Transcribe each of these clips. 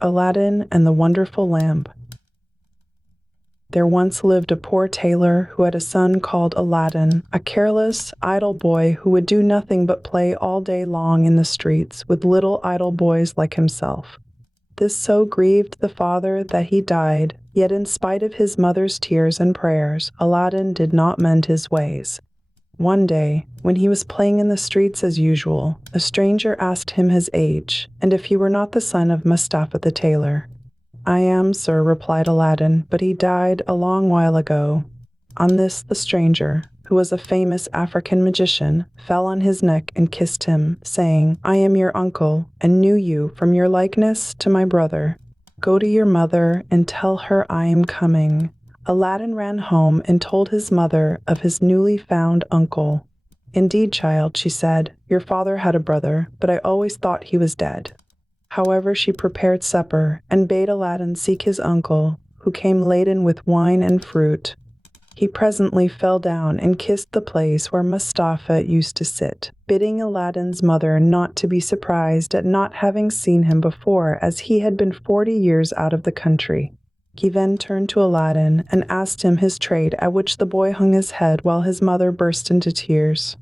Aladdin and the Wonderful Lamp. There once lived a poor tailor who had a son called Aladdin, a careless, idle boy who would do nothing but play all day long in the streets with little idle boys like himself. This so grieved the father that he died, yet in spite of his mother's tears and prayers, Aladdin did not mend his ways. One day, when he was playing in the streets as usual, a stranger asked him his age, and if he were not the son of Mustapha the tailor. "I am, sir," replied Aladdin, "but he died a long while ago." On this the stranger, who was a famous African magician, fell on his neck and kissed him, saying, "I am your uncle, and knew you from your likeness to my brother. Go to your mother and tell her I am coming." Aladdin ran home and told his mother of his newly found uncle. "Indeed, child," she said, "your father had a brother, but I always thought he was dead." However, she prepared supper and bade Aladdin seek his uncle, who came laden with wine and fruit. He presently fell down and kissed the place where Mustapha used to sit, bidding Aladdin's mother not to be surprised at not having seen him before, as he had been 40 years out of the country. He then turned to Aladdin and asked him his trade, at which the boy hung his head while his mother burst into tears.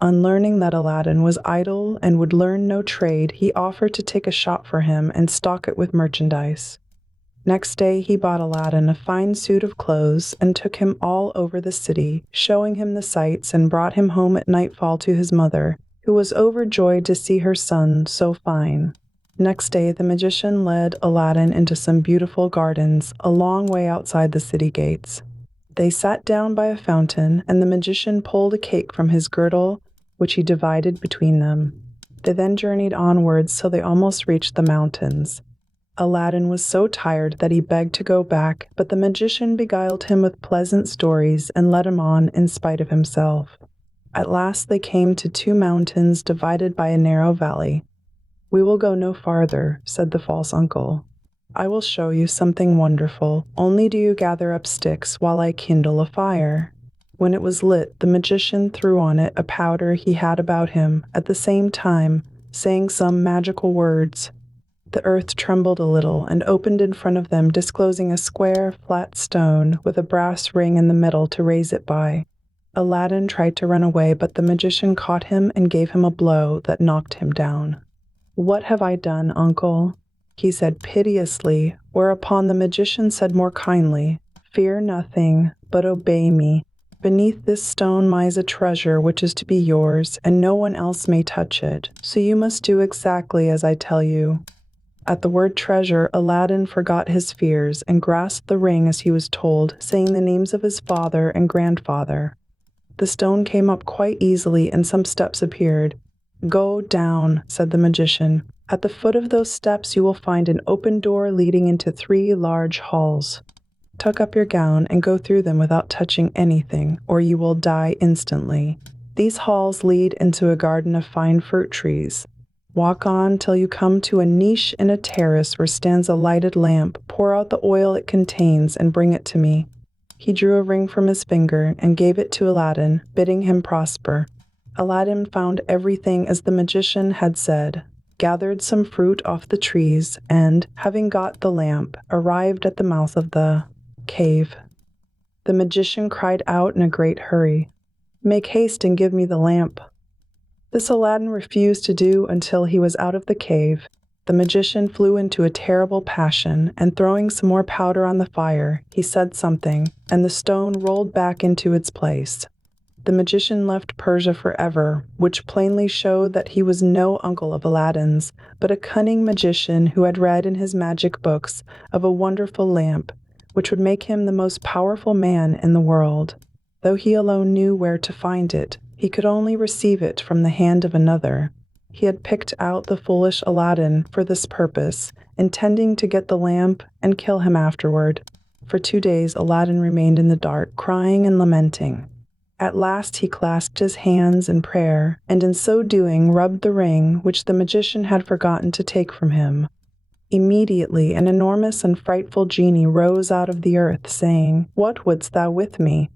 On learning that Aladdin was idle and would learn no trade, he offered to take a shop for him and stock it with merchandise. Next day he bought Aladdin a fine suit of clothes and took him all over the city, showing him the sights, and brought him home at nightfall to his mother, who was overjoyed to see her son so fine. Next day the magician led Aladdin into some beautiful gardens, a long way outside the city gates. They sat down by a fountain, and the magician pulled a cake from his girdle, which he divided between them. They then journeyed onwards till they almost reached the mountains. Aladdin was so tired that he begged to go back, but the magician beguiled him with pleasant stories and led him on in spite of himself. At last they came to 2 mountains divided by a narrow valley. "We will go no farther," said the false uncle. "I will show you something wonderful. Only do you gather up sticks while I kindle a fire." When it was lit, the magician threw on it a powder he had about him, at the same time saying some magical words. The earth trembled a little and opened in front of them, disclosing a square, flat stone with a brass ring in the middle to raise it by. Aladdin tried to run away, but the magician caught him and gave him a blow that knocked him down. "What have I done, uncle?" he said piteously, whereupon the magician said more kindly, "Fear nothing, but obey me. Beneath this stone lies a treasure which is to be yours, and no one else may touch it, so you must do exactly as I tell you." At the word treasure, Aladdin forgot his fears and grasped the ring as he was told, saying the names of his father and grandfather. The stone came up quite easily, and some steps appeared. "Go down," said the magician. "At the foot of those steps you will find an open door leading into 3 large halls. Tuck up your gown and go through them without touching anything, or you will die instantly. These halls lead into a garden of fine fruit trees. Walk on till you come to a niche in a terrace where stands a lighted lamp. Pour out the oil it contains and bring it to me." He drew a ring from his finger and gave it to Aladdin, bidding him prosper. Aladdin found everything as the magician had said, gathered some fruit off the trees, and, having got the lamp, arrived at the mouth of the cave. The magician cried out in a great hurry, "Make haste and give me the lamp." This Aladdin refused to do until he was out of the cave. The magician flew into a terrible passion, and throwing some more powder on the fire, he said something, and the stone rolled back into its place. The magician left Persia forever, which plainly showed that he was no uncle of Aladdin's, but a cunning magician who had read in his magic books of a wonderful lamp, which would make him the most powerful man in the world. Though he alone knew where to find it, he could only receive it from the hand of another. He had picked out the foolish Aladdin for this purpose, intending to get the lamp and kill him afterward. For 2 days Aladdin remained in the dark, crying and lamenting. At last he clasped his hands in prayer, and in so doing rubbed the ring which the magician had forgotten to take from him. Immediately an enormous and frightful genie rose out of the earth, saying, "What wouldst thou with me?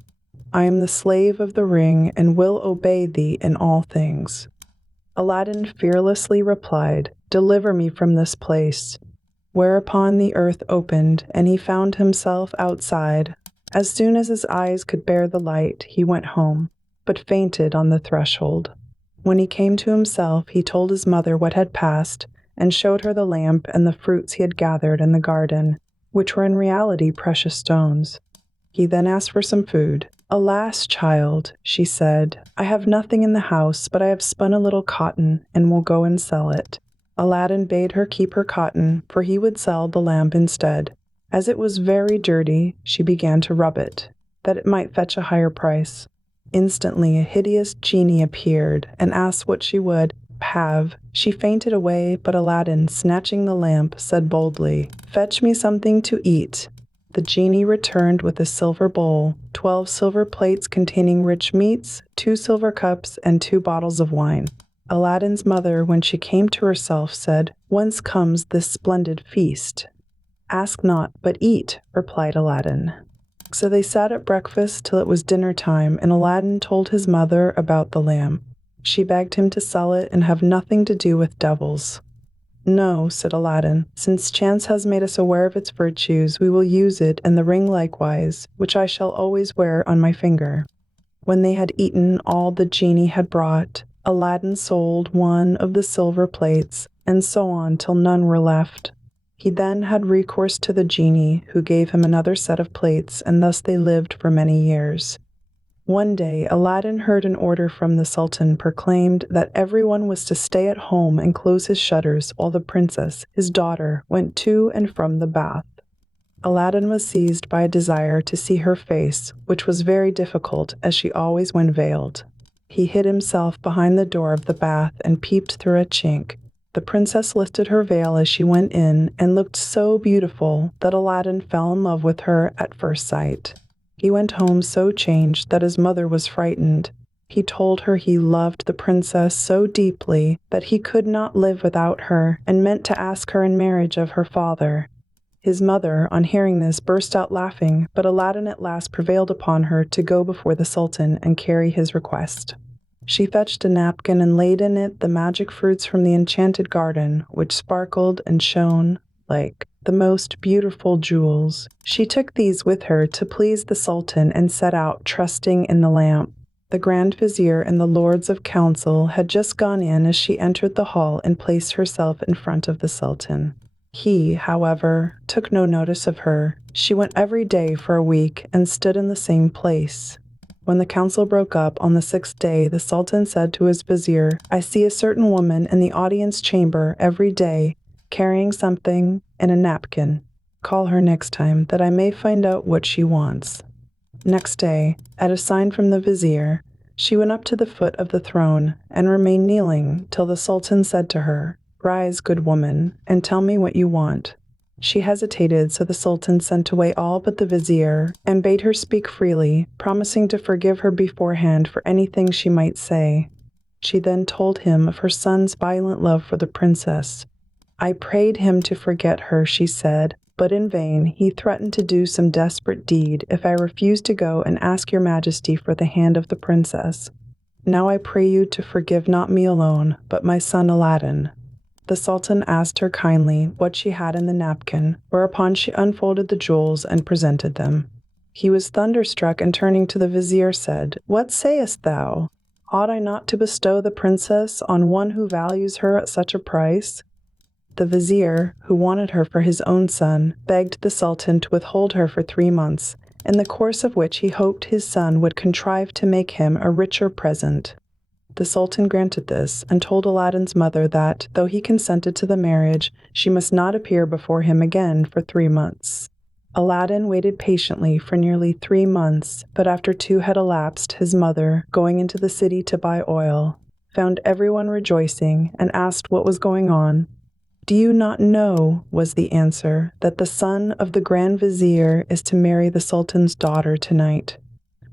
I am the slave of the ring, and will obey thee in all things." Aladdin fearlessly replied, "Deliver me from this place." Whereupon the earth opened, and he found himself outside. As soon as his eyes could bear the light, he went home, but fainted on the threshold. When he came to himself, he told his mother what had passed, and showed her the lamp and the fruits he had gathered in the garden, which were in reality precious stones. He then asked for some food. "Alas, child," she said, "I have nothing in the house, but I have spun a little cotton, and will go and sell it." Aladdin bade her keep her cotton, for he would sell the lamp instead. As it was very dirty, she began to rub it, that it might fetch a higher price. Instantly a hideous genie appeared, and asked what she would have. She fainted away, but Aladdin, snatching the lamp, said boldly, "Fetch me something to eat." The genie returned with a silver bowl, 12 silver plates containing rich meats, 2 silver cups, and 2 bottles of wine. Aladdin's mother, when she came to herself, said, "Whence comes this splendid feast?" "Ask not, but eat," replied Aladdin. So they sat at breakfast till it was dinner time, and Aladdin told his mother about the lamp. She begged him to sell it and have nothing to do with devils. "No," said Aladdin, "since chance has made us aware of its virtues, we will use it and the ring likewise, which I shall always wear on my finger." When they had eaten all the genie had brought, Aladdin sold one of the silver plates, and so on till none were left. He then had recourse to the genie, who gave him another set of plates, and thus they lived for many years. One day Aladdin heard an order from the Sultan proclaimed that everyone was to stay at home and close his shutters while the princess, his daughter, went to and from the bath. Aladdin was seized by a desire to see her face, which was very difficult as she always went veiled. He hid himself behind the door of the bath and peeped through a chink. The princess lifted her veil as she went in and looked so beautiful that Aladdin fell in love with her at first sight. He went home so changed that his mother was frightened. He told her he loved the princess so deeply that he could not live without her, and meant to ask her in marriage of her father. His mother, on hearing this, burst out laughing, but Aladdin at last prevailed upon her to go before the Sultan and carry his request. She fetched a napkin and laid in it the magic fruits from the enchanted garden, which sparkled and shone like the most beautiful jewels. She took these with her to please the Sultan and set out, trusting in the lamp. The Grand Vizier and the Lords of Council had just gone in as she entered the hall and placed herself in front of the Sultan. He, however, took no notice of her. She went every day for a week and stood in the same place. When the council broke up on the 6th day, the Sultan said to his vizier, "I see a certain woman in the audience chamber every day, carrying something in a napkin. Call her next time, that I may find out what she wants." Next day, at a sign from the vizier, she went up to the foot of the throne and remained kneeling till the Sultan said to her, "Rise, good woman, and tell me what you want." She hesitated, so the Sultan sent away all but the vizier and bade her speak freely, promising to forgive her beforehand for anything she might say. She then told him of her son's violent love for the princess. "I prayed him to forget her," she said, "but in vain. He threatened to do some desperate deed if I refused to go and ask your majesty for the hand of the princess. Now I pray you to forgive not me alone, but my son Aladdin." The Sultan asked her kindly what she had in the napkin, whereupon she unfolded the jewels and presented them. He was thunderstruck, and turning to the vizier said, "What sayest thou? Ought I not to bestow the princess on one who values her at such a price?" The vizier, who wanted her for his own son, begged the Sultan to withhold her for 3 months, in the course of which he hoped his son would contrive to make him a richer present. The Sultan granted this, and told Aladdin's mother that, though he consented to the marriage, she must not appear before him again for 3 months. Aladdin waited patiently for nearly 3 months, but after 2 had elapsed, his mother, going into the city to buy oil, found everyone rejoicing, and asked what was going on. "Do you not know," was the answer, "that the son of the Grand Vizier is to marry the Sultan's daughter tonight?"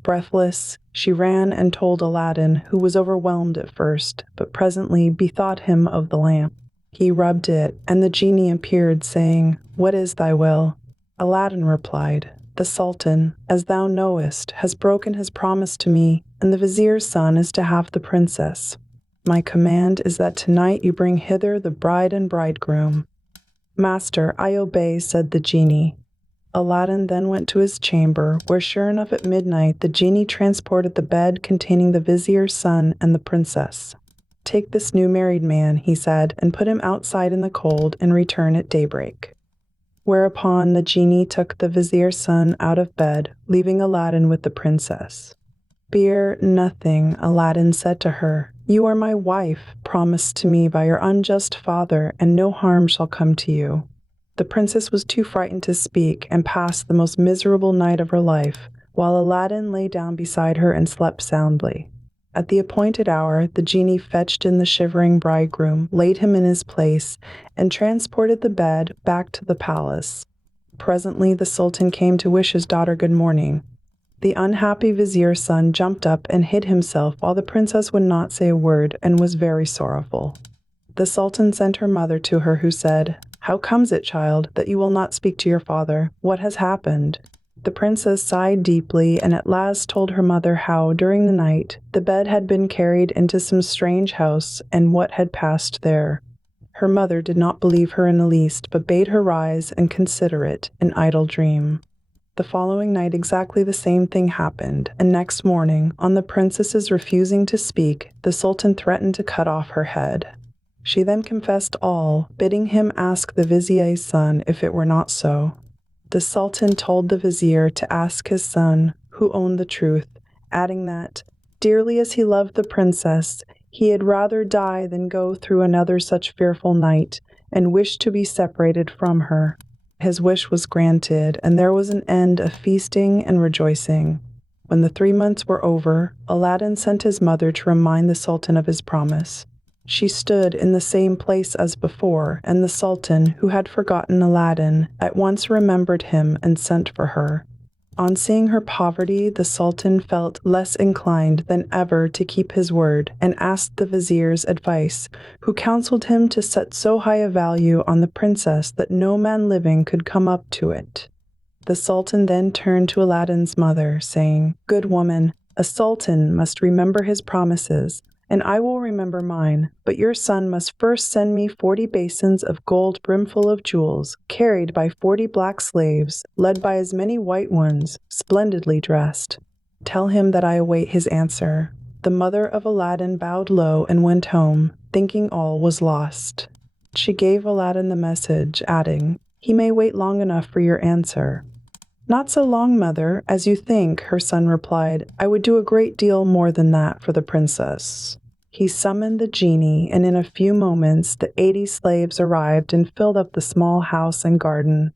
Breathless, she ran and told Aladdin, who was overwhelmed at first, but presently bethought him of the lamp. He rubbed it, and the genie appeared, saying, "What is thy will?" Aladdin replied, "The Sultan, as thou knowest, has broken his promise to me, and the vizier's son is to have the princess. My command is that tonight you bring hither the bride and bridegroom." "Master, I obey," said the genie. Aladdin then went to his chamber, where sure enough at midnight the genie transported the bed containing the vizier's son and the princess. "Take this new married man," he said, "and put him outside in the cold and return at daybreak." Whereupon the genie took the vizier's son out of bed, leaving Aladdin with the princess. "Fear nothing," Aladdin said to her. "You are my wife, promised to me by your unjust father, and no harm shall come to you." The princess was too frightened to speak and passed the most miserable night of her life, while Aladdin lay down beside her and slept soundly. At the appointed hour, the genie fetched in the shivering bridegroom, laid him in his place, and transported the bed back to the palace. Presently the sultan came to wish his daughter good morning. The unhappy vizier's son jumped up and hid himself while the princess would not say a word and was very sorrowful. The sultan sent her mother to her, who said, "How comes it, child, that you will not speak to your father? What has happened?" The princess sighed deeply and at last told her mother how, during the night, the bed had been carried into some strange house and what had passed there. Her mother did not believe her in the least, but bade her rise and consider it an idle dream. The following night exactly the same thing happened, and next morning, on the princess's refusing to speak, the sultan threatened to cut off her head. She then confessed all, bidding him ask the vizier's son if it were not so. The sultan told the vizier to ask his son, who owned the truth, adding that, dearly as he loved the princess, he had rather die than go through another such fearful night, and wished to be separated from her. His wish was granted, and there was an end of feasting and rejoicing. When the 3 months were over, Aladdin sent his mother to remind the sultan of his promise. She stood in the same place as before, and the sultan, who had forgotten Aladdin, at once remembered him and sent for her. On seeing her poverty, the sultan felt less inclined than ever to keep his word, and asked the vizier's advice, who counseled him to set so high a value on the princess that no man living could come up to it. The sultan then turned to Aladdin's mother, saying, "Good woman, a sultan must remember his promises, and I will remember mine, but your son must first send me 40 basins of gold brimful of jewels, carried by 40 black slaves, led by as many white ones, splendidly dressed. Tell him that I await his answer." The mother of Aladdin bowed low and went home, thinking all was lost. She gave Aladdin the message, adding, "He may wait long enough for your answer." "Not so long, mother, as you think," her son replied. "I would do a great deal more than that for the princess." He summoned the genie, and in a few moments the 80 slaves arrived and filled up the small house and garden.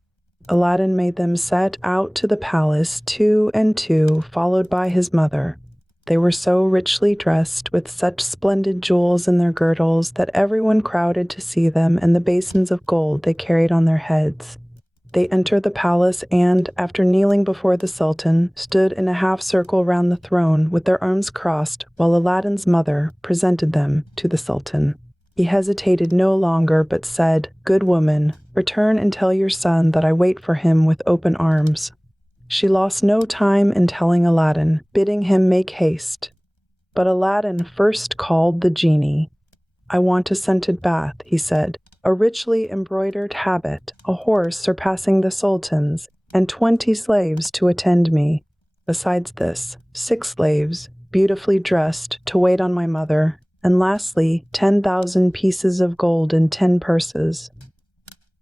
Aladdin made them set out to the palace, 2 and 2, followed by his mother. They were so richly dressed, with such splendid jewels in their girdles, that everyone crowded to see them and the basins of gold they carried on their heads. They entered the palace and, after kneeling before the sultan, stood in a half-circle round the throne with their arms crossed, while Aladdin's mother presented them to the sultan. He hesitated no longer, but said, "Good woman, return and tell your son that I wait for him with open arms." She lost no time in telling Aladdin, bidding him make haste. But Aladdin first called the genie. "I want a scented bath," he said, "a richly embroidered habit, a horse surpassing the sultan's, and 20 slaves to attend me. Besides this, 6 slaves, beautifully dressed, to wait on my mother, and lastly, 10,000 pieces of gold in 10 purses."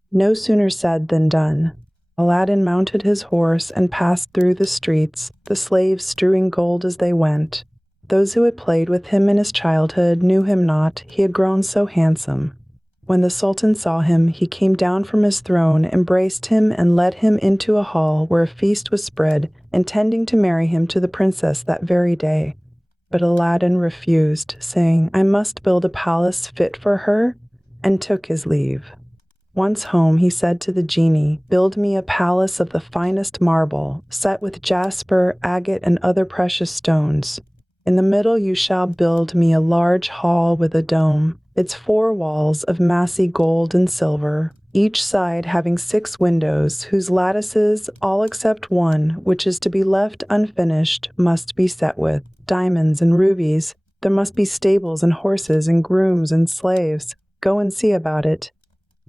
No sooner said than done. Aladdin mounted his horse and passed through the streets, the slaves strewing gold as they went. Those who had played with him in his childhood knew him not, he had grown so handsome. When the sultan saw him, he came down from his throne, embraced him, and led him into a hall where a feast was spread, intending to marry him to the princess that very day. But Aladdin refused, saying, "I must build a palace fit for her," and took his leave. Once home, he said to the genie, "Build me a palace of the finest marble, set with jasper, agate, and other precious stones. In the middle you shall build me a large hall with a dome, its 4 walls of massy gold and silver, each side having 6 windows, whose lattices, all except one, which is to be left unfinished, must be set with diamonds and rubies. There must be stables and horses and grooms and slaves. Go and see about it."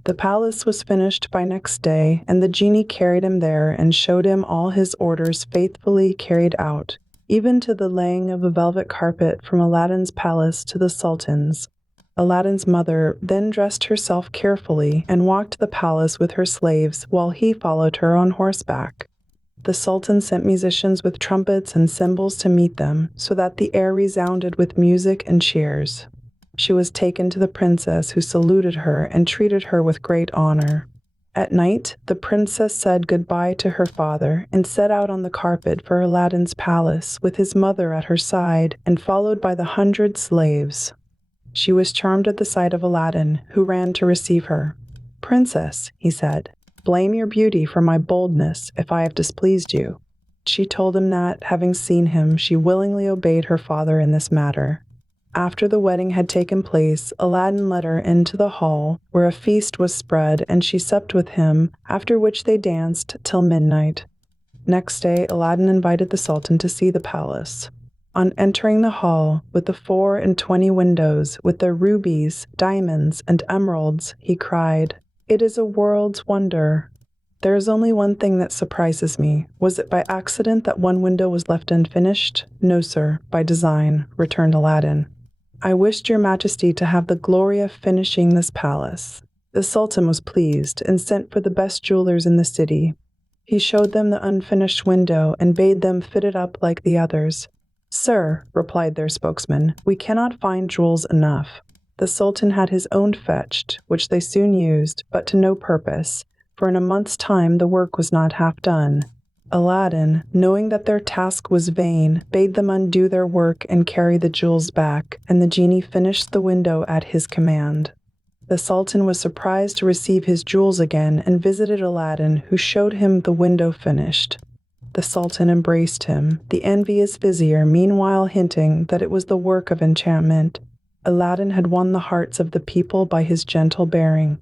The palace was finished by next day, and the genie carried him there and showed him all his orders faithfully carried out, even to the laying of a velvet carpet from Aladdin's palace to the Sultan's. Aladdin's mother then dressed herself carefully and walked the palace with her slaves while he followed her on horseback. The Sultan sent musicians with trumpets and cymbals to meet them, so that the air resounded with music and cheers. She was taken to the princess, who saluted her and treated her with great honor. At night, the princess said goodbye to her father and set out on the carpet for Aladdin's palace with his mother at her side and followed by the 100 slaves. She was charmed at the sight of Aladdin, who ran to receive her. "Princess," he said, "blame your beauty for my boldness if I have displeased you." She told him that, having seen him, she willingly obeyed her father in this matter. After the wedding had taken place, Aladdin led her into the hall, where a feast was spread, and she supped with him, after which they danced till midnight. Next day, Aladdin invited the Sultan to see the palace. On entering the hall, with the 24 windows, with their rubies, diamonds, and emeralds, he cried, "It is a world's wonder." "There is only one thing that surprises me. Was it by accident that one window was left unfinished?" "No, sir, by design," returned Aladdin. "I wished your majesty to have the glory of finishing this palace." The Sultan was pleased and sent for the best jewelers in the city. He showed them the unfinished window and bade them fit it up like the others. "Sir," replied their spokesman, "we cannot find jewels enough." The Sultan had his own fetched, which they soon used, but to no purpose, for in a month's time the work was not half done. Aladdin, knowing that their task was vain, bade them undo their work and carry the jewels back, and the genie finished the window at his command. The Sultan was surprised to receive his jewels again and visited Aladdin, who showed him the window finished. The Sultan embraced him, the envious vizier meanwhile hinting that it was the work of enchantment. Aladdin had won the hearts of the people by his gentle bearing.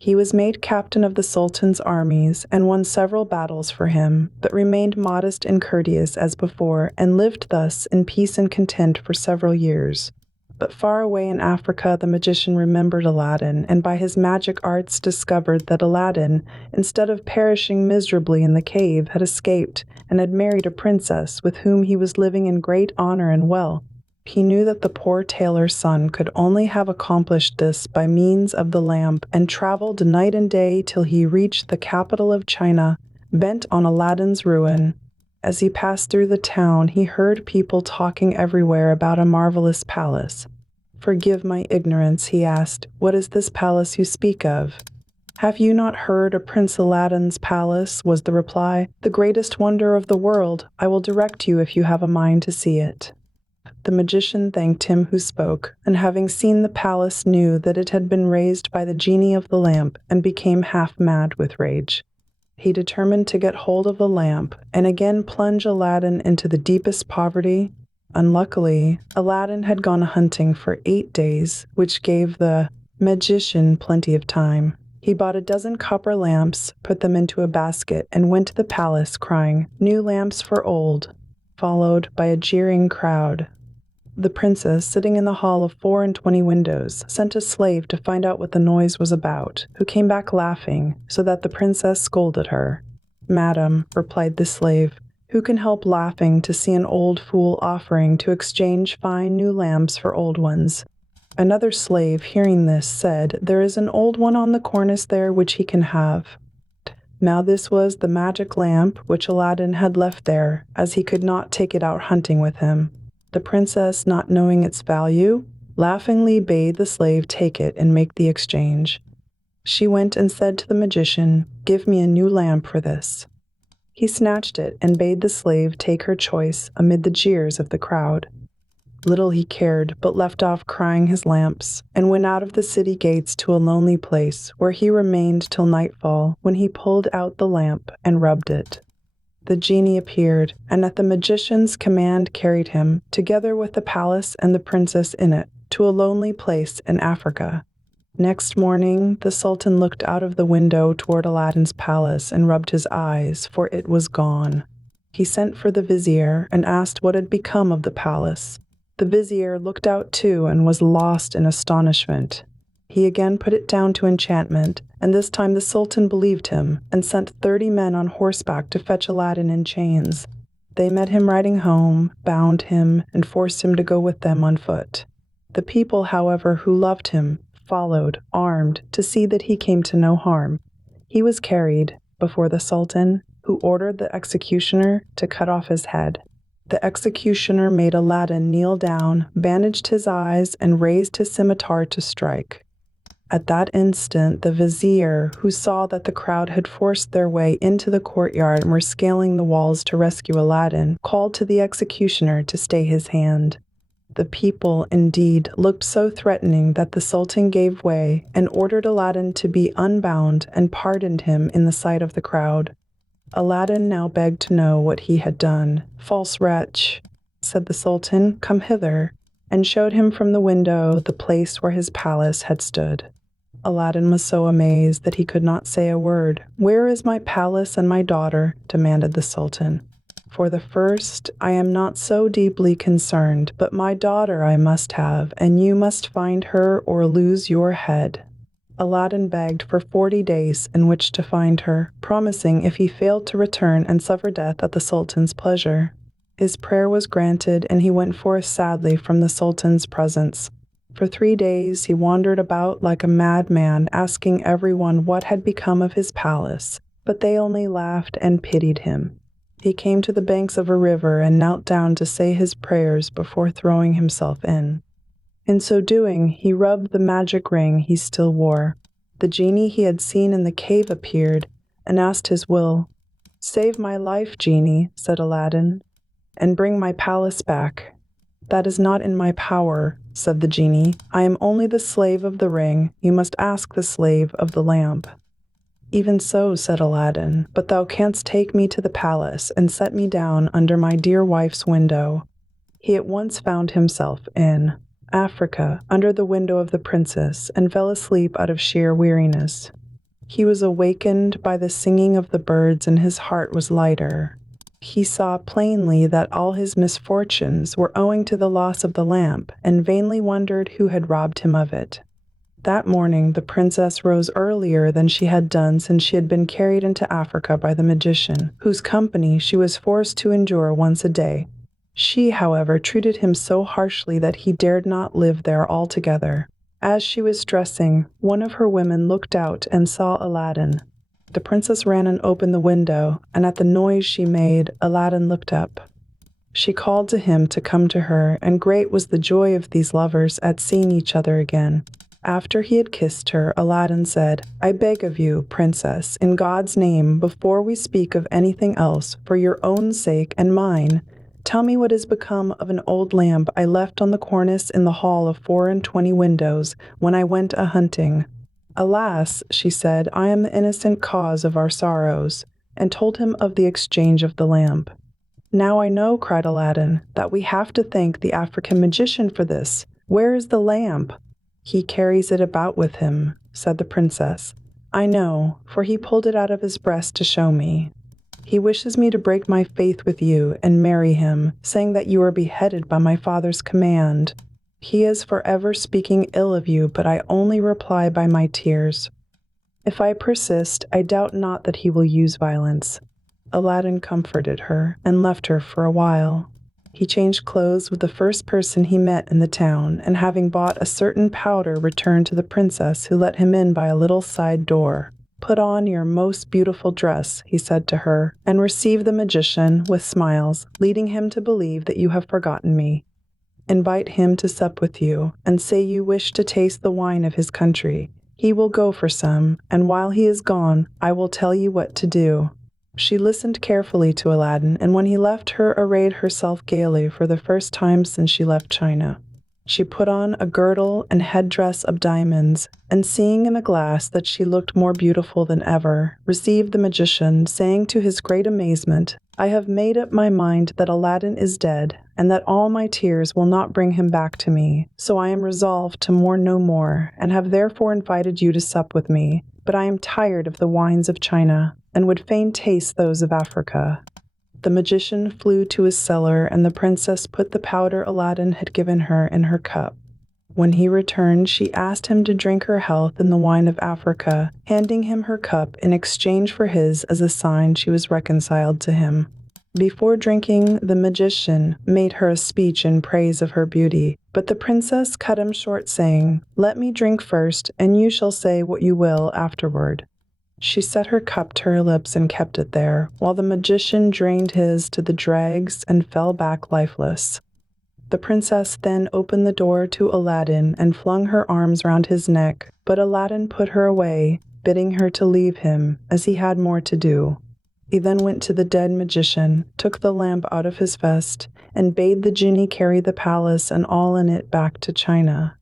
He was made captain of the Sultan's armies and won several battles for him, but remained modest and courteous as before, and lived thus in peace and content for several years. But far away in Africa the magician remembered Aladdin, and by his magic arts discovered that Aladdin, instead of perishing miserably in the cave, had escaped, and had married a princess with whom he was living in great honor and wealth. He knew that the poor tailor's son could only have accomplished this by means of the lamp, and traveled night and day till he reached the capital of China, bent on Aladdin's ruin. As he passed through the town, he heard people talking everywhere about a marvelous palace. "Forgive my ignorance," he asked. "What is this palace you speak of?" "Have you not heard of Prince Aladdin's palace?" was the reply. "The greatest wonder of the world. I will direct you if you have a mind to see it." The magician thanked him who spoke, and having seen the palace knew that it had been raised by the genie of the lamp, and became half mad with rage. He determined to get hold of the lamp, and again plunge Aladdin into the deepest poverty. Unluckily, Aladdin had gone hunting for 8 days, which gave the magician plenty of time. He bought a dozen copper lamps, put them into a basket, and went to the palace crying, "New lamps for old," followed by a jeering crowd. The princess, sitting in the hall of 24 windows, sent a slave to find out what the noise was about, who came back laughing, so that the princess scolded her. "Madam," replied the slave, "who can help laughing to see an old fool offering to exchange fine new lamps for old ones?" Another slave, hearing this, said, "There is an old one on the cornice there which he can have." Now this was the magic lamp which Aladdin had left there, as he could not take it out hunting with him. The princess, not knowing its value, laughingly bade the slave take it and make the exchange. She went and said to the magician, "Give me a new lamp for this." He snatched it and bade the slave take her choice amid the jeers of the crowd. Little he cared, but left off crying his lamps, and went out of the city gates to a lonely place, where he remained till nightfall, when he pulled out the lamp and rubbed it. The genie appeared, and at the magician's command carried him, together with the palace and the princess in it, to a lonely place in Africa. Next morning, the Sultan looked out of the window toward Aladdin's palace and rubbed his eyes, for it was gone. He sent for the vizier and asked what had become of the palace. The vizier looked out too and was lost in astonishment. He again put it down to enchantment, and this time the Sultan believed him and sent 30 men on horseback to fetch Aladdin in chains. They met him riding home, bound him, and forced him to go with them on foot. The people, however, who loved him, followed, armed, to see that he came to no harm. He was carried before the Sultan, who ordered the executioner to cut off his head. The executioner made Aladdin kneel down, bandaged his eyes, and raised his scimitar to strike. At that instant, the vizier, who saw that the crowd had forced their way into the courtyard and were scaling the walls to rescue Aladdin, called to the executioner to stay his hand. The people, indeed, looked so threatening that the Sultan gave way and ordered Aladdin to be unbound and pardoned him in the sight of the crowd. Aladdin now begged to know what he had done. "False wretch," said the Sultan, "come hither," and showed him from the window the place where his palace had stood. Aladdin was so amazed that he could not say a word. "Where is my palace and my daughter?" demanded the Sultan. "For the first, I am not so deeply concerned, but my daughter I must have, and you must find her or lose your head." Aladdin begged for 40 days in which to find her, promising if he failed to return and suffer death at the Sultan's pleasure. His prayer was granted, and he went forth sadly from the Sultan's presence. For 3 days he wandered about like a madman, asking everyone what had become of his palace, but they only laughed and pitied him. He came to the banks of a river and knelt down to say his prayers before throwing himself in. In so doing, he rubbed the magic ring he still wore. The genie he had seen in the cave appeared and asked his will. "Save my life, genie," said Aladdin, "and bring my palace back." "That is not in my power," said the genie. "I am only the slave of the ring. You must ask the slave of the lamp." "Even so," said Aladdin, "but thou canst take me to the palace and set me down under my dear wife's window." He at once found himself in Africa, under the window of the princess, and fell asleep out of sheer weariness. He was awakened by the singing of the birds, and his heart was lighter. He saw plainly that all his misfortunes were owing to the loss of the lamp, and vainly wondered who had robbed him of it. That morning the princess rose earlier than she had done since she had been carried into Africa by the magician, whose company she was forced to endure once a day. She, however, treated him so harshly that he dared not live there altogether. As she was dressing, one of her women looked out and saw Aladdin. The princess ran and opened the window, and at the noise she made, Aladdin looked up. She called to him to come to her, and great was the joy of these lovers at seeing each other again. After he had kissed her, Aladdin said, "I beg of you, princess, in God's name, before we speak of anything else, for your own sake and mine, tell me what has become of an old lamp I left on the cornice in the hall of 24 windows when I went a-hunting." "Alas," she said, "I am the innocent cause of our sorrows," and told him of the exchange of the lamp. "Now I know," cried Aladdin, "that we have to thank the African magician for this. Where is the lamp?" "He carries it about with him," said the princess. "I know, for he pulled it out of his breast to show me. He wishes me to break my faith with you and marry him, saying that you are beheaded by my father's command. He is forever speaking ill of you, but I only reply by my tears. If I persist, I doubt not that he will use violence." Aladdin comforted her and left her for a while. He changed clothes with the first person he met in the town, and having bought a certain powder, returned to the princess, who let him in by a little side door. "Put on your most beautiful dress," he said to her, "and receive the magician with smiles, leading him to believe that you have forgotten me. Invite him to sup with you, and say you wish to taste the wine of his country. He will go for some, and while he is gone, I will tell you what to do." She listened carefully to Aladdin, and when he left her, arrayed herself gaily for the first time since she left China. She put on a girdle and headdress of diamonds, and seeing in a glass that she looked more beautiful than ever, received the magician, saying to his great amazement, "I have made up my mind that Aladdin is dead, and that all my tears will not bring him back to me, so I am resolved to mourn no more, and have therefore invited you to sup with me. But I am tired of the wines of China, and would fain taste those of Africa." The magician flew to his cellar, and the princess put the powder Aladdin had given her in her cup. When he returned, she asked him to drink her health in the wine of Africa, handing him her cup in exchange for his as a sign she was reconciled to him. Before drinking, the magician made her a speech in praise of her beauty, but the princess cut him short, saying, "Let me drink first, and you shall say what you will afterward." She set her cup to her lips and kept it there, while the magician drained his to the dregs and fell back lifeless. The princess then opened the door to Aladdin and flung her arms round his neck, but Aladdin put her away, bidding her to leave him, as he had more to do. He then went to the dead magician, took the lamp out of his vest, and bade the genie carry the palace and all in it back to China.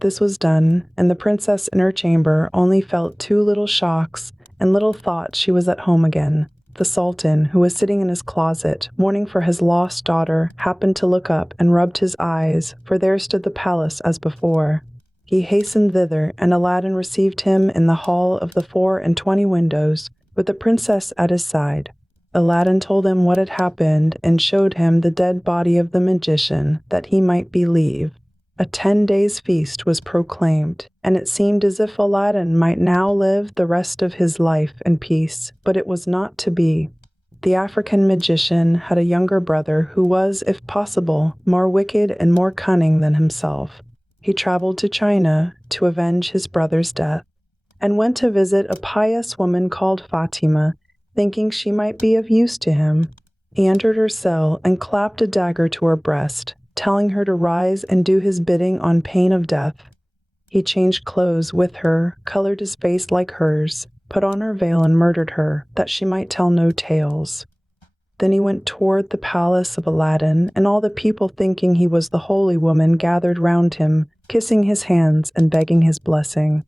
This was done, and the princess in her chamber only felt 2 little shocks and little thought she was at home again. The sultan, who was sitting in his closet, mourning for his lost daughter, happened to look up and rubbed his eyes, for there stood the palace as before. He hastened thither, and Aladdin received him in the hall of the 24 windows, with the princess at his side. Aladdin told him what had happened and showed him the dead body of the magician, that he might believe. A 10 days' feast was proclaimed, and it seemed as if Aladdin might now live the rest of his life in peace, but it was not to be. The African magician had a younger brother who was, if possible, more wicked and more cunning than himself. He traveled to China to avenge his brother's death, and went to visit a pious woman called Fatima, thinking she might be of use to him. He entered her cell and clapped a dagger to her breast, telling her to rise and do his bidding on pain of death. He changed clothes with her, colored his face like hers, put on her veil and murdered her, that she might tell no tales. Then he went toward the palace of Aladdin, and all the people, thinking he was the holy woman, gathered round him, kissing his hands and begging his blessing.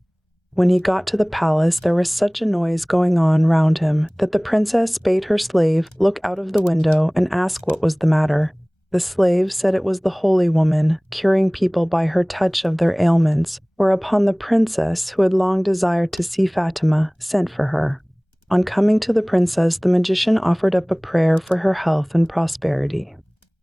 When he got to the palace, there was such a noise going on round him that the princess bade her slave look out of the window and ask what was the matter. The slave said it was the holy woman, curing people by her touch of their ailments, whereupon the princess, who had long desired to see Fatima, sent for her. On coming to the princess, the magician offered up a prayer for her health and prosperity.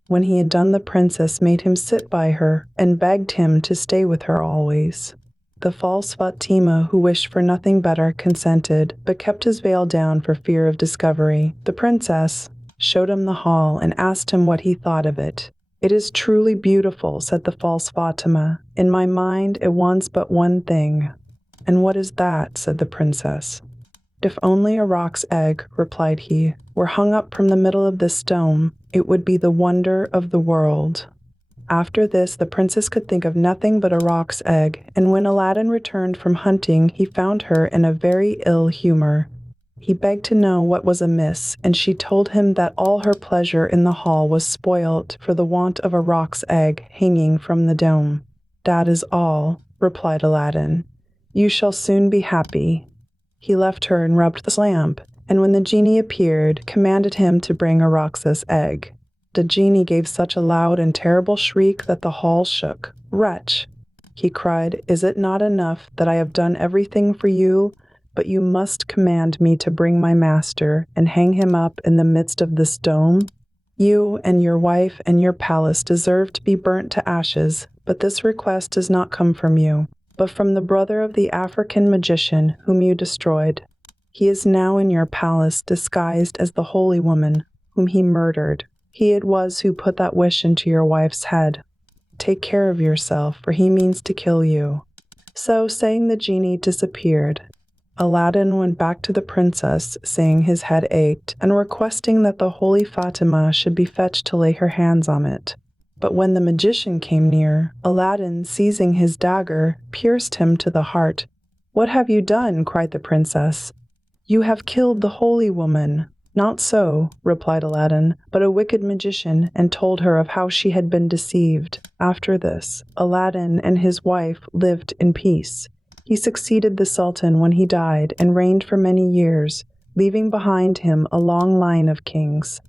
When he had done, the princess made him sit by her and begged him to stay with her always. The false Fatima, who wished for nothing better, consented, but kept his veil down for fear of discovery. The princess showed him the hall and asked him what he thought of it. "It is truly beautiful," said the false Fatima. "In my mind it wants but one thing." "And what is that?" said the princess. "If only a roc's egg," replied he, "were hung up from the middle of this dome, it would be the wonder of the world." After this, the princess could think of nothing but a roc's egg, and when Aladdin returned from hunting, he found her in a very ill humor. He begged to know what was amiss, and she told him that all her pleasure in the hall was spoilt for the want of a roc's egg hanging from the dome. "That is all," replied Aladdin. "You shall soon be happy." He left her and rubbed the lamp, and when the genie appeared, commanded him to bring a roc's egg. The genie gave such a loud and terrible shriek that the hall shook. "Wretch!" he cried, "is it not enough that I have done everything for you? But you must command me to bring my master and hang him up in the midst of this dome? You and your wife and your palace deserve to be burnt to ashes, but this request does not come from you, but from the brother of the African magician whom you destroyed. He is now in your palace, disguised as the holy woman whom he murdered. He it was who put that wish into your wife's head. Take care of yourself, for he means to kill you." So saying, the genie disappeared. Aladdin went back to the princess, saying his head ached, and requesting that the holy Fatima should be fetched to lay her hands on it. But when the magician came near, Aladdin, seizing his dagger, pierced him to the heart. "What have you done?" cried the princess. "You have killed the holy woman." "Not so," replied Aladdin, "but a wicked magician," and told her of how she had been deceived. After this, Aladdin and his wife lived in peace. He succeeded the Sultan when he died and reigned for many years, leaving behind him a long line of kings.